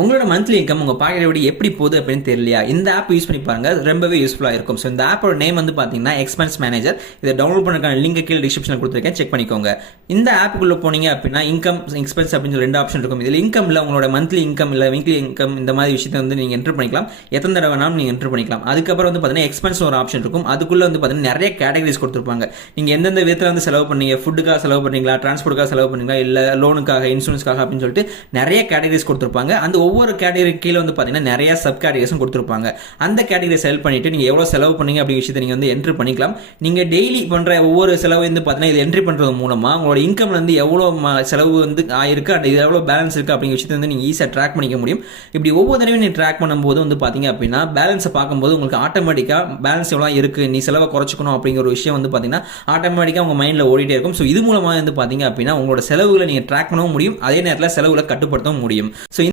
உங்களோட monthly income உங்க packet எப்படி போகுது அப்படின்னு தெரியலையா? இந்த ஆப் யூஸ் பண்ணி பாருங்க, ரொம்பவே யூஸ்ஃபுல்லா இருக்கும். ஸோ இந்த ஆப்போட நேம் வந்து பாத்தீங்கன்னா எக்ஸ்பென்ஸ் மேனேஜர். இதை டவுன்லோட் பண்ணக்கான லிங்க் கீழே டிஸ்கிரிப்ஷனில் கொடுத்துருக்கேன், செக் பண்ணிக்கோங்க. இந்த ஆப்புக்குள்ள போனீங்க அப்படின்னா இன்கம் எக்ஸ்பென்ஸ் அப்படின்னு சொல்லி 2 ஆப்ஷன் இருக்கும். இதில் இன்கம்ல உங்களோட மந்த்லி இன்கம் இல்லை வீக்லி இன்கம் இந்த மாதிரி விஷயத்தை வந்து நீங்க என்டர் பண்ணிக்கலாம். எத்தனை தடவை வேணாலும் நீங்க என்டர் பண்ணிக்கலாம். அதுக்கப்புறம் வந்து பாத்தீங்கன்னா எக்ஸ்பென்ஸ் ஒரு ஆப்ஷன் இருக்கும். அதுக்குள்ள வந்து பாத்தீங்கன்னா நிறைய கேட்டகரிஸ் கொடுத்துருப்பாங்க. நீங்க எந்தெந்த விதத்தில் வந்து செலவு பண்ணீங்க, ஃபுட்டுக்காக செலவு பண்ணீங்களா, டிரான்ஸ்போர்ட்டுக்காக செலவு பண்ணீங்களா, இல்லை லோனுக்காக, இன்சூரன்ஸ்க்காக அப்படின்னு சொல்லிட்டு நிறைய கேட்டகரிஸ் கொடுத்துருப்பாங்க. அந்த ஒவ்வொரு கேட்டகரி கீழே வந்து பார்த்தீங்கன்னா நிறைய சப் கேட்டகரிஸும் கொடுத்துருப்பாங்க. அந்த கேட்டகரி செலக்ட் பண்ணிட்டு நீங்கள் எவ்வளோ செலவு பண்ணீங்க அப்படி விஷயத்தை நீங்கள் வந்து என்ட்ரி பண்ணிக்கலாம். நீங்கள் டெய்லி பண்ணுற ஒவ்வொரு செலவு வந்து பார்த்தீங்கன்னா இது என்ட்ரி பண்ணுறது மூலமாக உங்களோட இன்கம்ல இருந்து எவ்வளோ செலவு வந்து ஆயிருக்கு, அது எவ்வளோ பேலன்ஸ் இருக்குது அப்படிங்கிற விஷயத்தை வந்து நீங்கள் ஈஸியாக ட்ராக் பண்ணிக்க முடியும். இப்படி ஒவ்வொரு தடவையும் நீங்கள் ட்ராக் பண்ணும்போது வந்து பார்த்தீங்க அப்படின்னா பேலன்ஸை பார்க்கும்போது உங்களுக்கு ஆட்டோமேட்டிக்காக பேலன்ஸ் எவ்வளோ இருக்குது, நீ செலவை குறைச்சிக்கணும் அப்படிங்கிற ஒரு விஷயம் வந்து பார்த்தீங்கன்னா ஆட்டோமேட்டிக்காக உங்கள் மைண்டில் ஓடிட்டே இருக்கும். ஸோ இது மூலமாக வந்து பார்த்தீங்க அப்படின்னா உங்களோட செலவுகளை நீங்கள் ட்ராக் பண்ணவும் முடியும், அதே நேரத்தில் செலவுகளை கட்டுப்படுத்தவும் முடியும். ஸோ